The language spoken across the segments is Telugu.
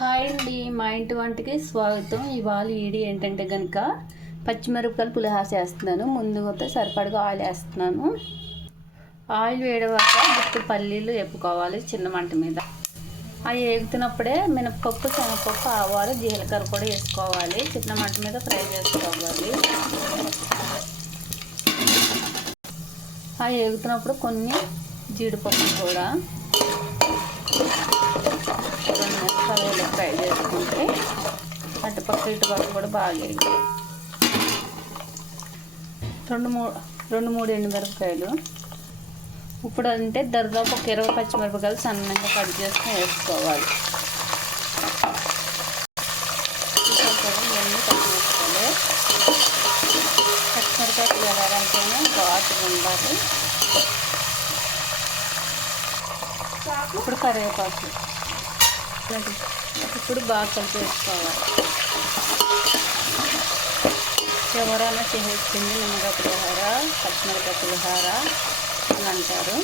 హాయ్ అండి, మా ఇంటి వంటకి స్వాగతం. ఇవాళ ఈడి ఏంటంటే కనుక పచ్చిమిరపకాయలు పులిహార చేస్తున్నాను. ముందుగా సరిపడగా ఆయిల్ వేస్తున్నాను. ఆయిల్ వేడవాక గుప్పు పల్లీలు వేపుకోవాలి చిన్న మంట మీద. అవి వేగుతున్నప్పుడే మినపప్పు, శనగపప్పు, ఆవాలు, జీలకర్ర కూడా వేసుకోవాలి. చిన్న మంట మీద ఫ్రై చేసుకోవాలి. అవి వేగుతున్నప్పుడు కొన్ని జీడిపప్పు కూడా కలర్లో ఫ్రై చేసుకుంటే అటుపక్క ఇటుపక్క కూడా బాగా రెండు మూడు ఎండుమిరపకాయలు. ఇప్పుడు అంటే దరిదాపు ఒక 20 పచ్చిమిరపకాయలు సన్నగా కట్ చేసుకుని వేసుకోవాలి. పచ్చిమిరపకాయలు వేయాలంటేనే ఘాటుగా ఉండాలి. ఇప్పుడు కరివేపాకు ఇప్పుడు బాగా కలిపి వేసుకోవాలి. ఎవరైనా చేసేసింది నిమ్మకాయ పులిహార, పచ్చిమిరపకాయ పులిహార అని అంటారు.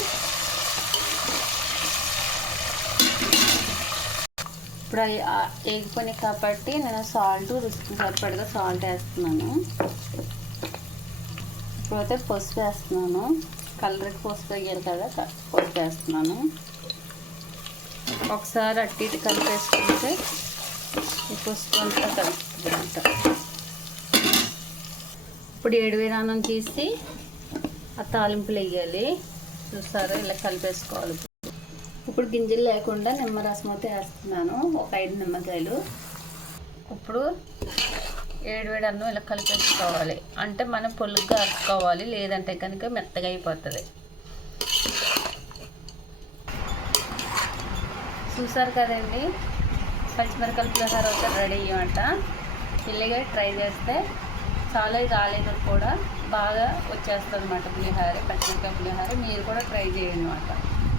ఇప్పుడు అవి వేగిపోయినాయి కాబట్టి నేను రుచికి సరిపడగా సాల్ట్ వేస్తున్నాను. ఇప్పుడైతే పసుపు వేస్తున్నాను. కలర్కి పసుపు వేయాలి కదా, పసుపు వేస్తున్నాను. ఒకసారి అట్టి ఇటు కలిపేసుకుంటే ఈ పసుపు అంతా కలుపుతుందంట. ఇప్పుడు ఏడువేరానం తీసి ఆ తాలింపులు వేయాలి. చూసారు, ఇలా కలిపేసుకోవాలి. ఇప్పుడు గింజలు లేకుండా నిమ్మరసం అయితే వేస్తున్నాను, ఒక 5 నిమ్మకాయలు. ఇప్పుడు ఏడువేడన్నం ఇలా కలిపేసుకోవాలి. అంటే మనం పొలుగ్గా అరుచుకోవాలి, లేదంటే కనుక మెత్తగా అయిపోతుంది. చూసారు కదండి, పచ్చిమిరపకాయల పులిహార అయితే రెడీ అయ్యమాట. ఇలాగే ట్రై చేస్తే చాలా రాలేదు కూడా బాగా వచ్చేస్తుంది అన్నమాట పులిహార, పచ్చిమిరపకాయ పులిహార. మీరు కూడా ట్రై చేయండి అన్నమాట.